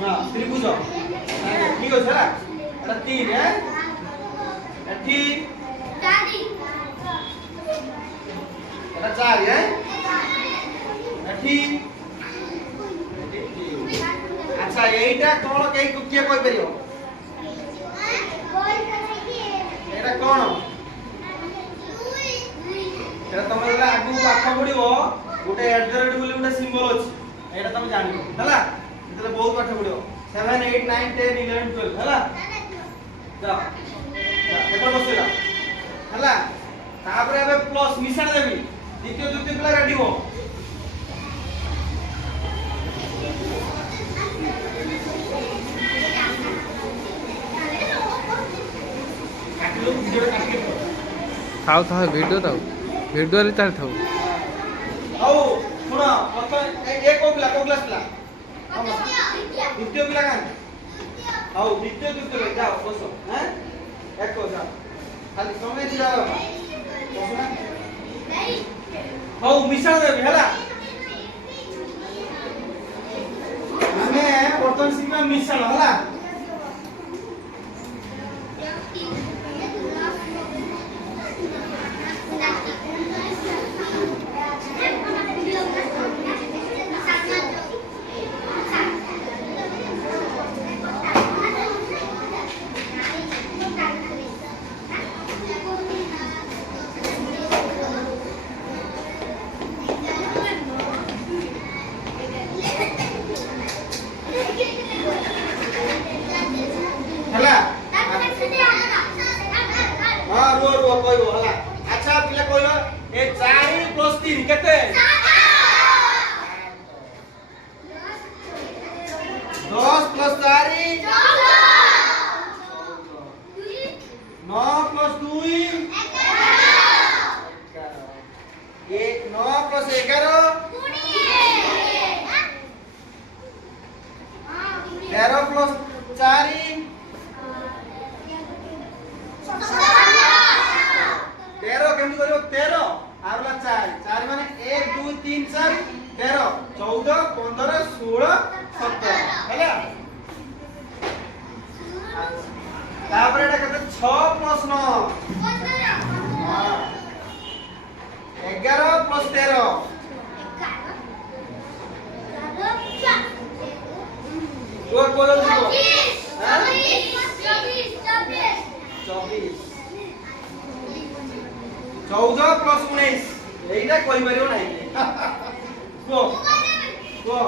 हां त्रिभुज ठीक আছে না এটা 3 হ্যাঁ এটি 4 এটা 4 হ্যাঁ এটি আচ্ছা এইটা কোন কে কিয়ে কই পারিও এটা কোন এটা তুমি যেটা আগু পাঠ পড়িব গোটে এডজরেট বলি গোটে সিম্বল আছে এটা তুমি জানিব হলা এটা বহুত পাঠ পড়িব 7 8 9 10 11 12 হলা যাও এটা বসিলা হলা তারপরে ଏବେ প্লাস মিশান দেবি দ্বিতীয় তৃতীয় পিলা রেডি হো কাটিলো ভিডিও কাটিলো थाओ थाओ वीडियो थाओ वीडियो रे तार थाओ आओ सुनो मतलब एक को क्लास पिला द्वितीय पिला कान आओ द्वितीय तृतीय जाओ बसो हैं एक को जाओ खाली समय दिला बाबा बसो ना आओ मिशन देबी हला हमें वर्तमान सिंह मिशन हला हला हां रो रो कहबो हला अच्छा पिला कहलो ए 4 + 3 केते 10 + 4 9 + 2 9 + 11 13 + 4 13 केमती करियो 13 आरला 4 4 माने 1 2 3 4 13 14 15 16 17 हैला तापर एटा कते 6 + 9 हां 11 + 13 वो कोलो दिबो 24 14 + 19 এইটা কই পারিও নাই গো গো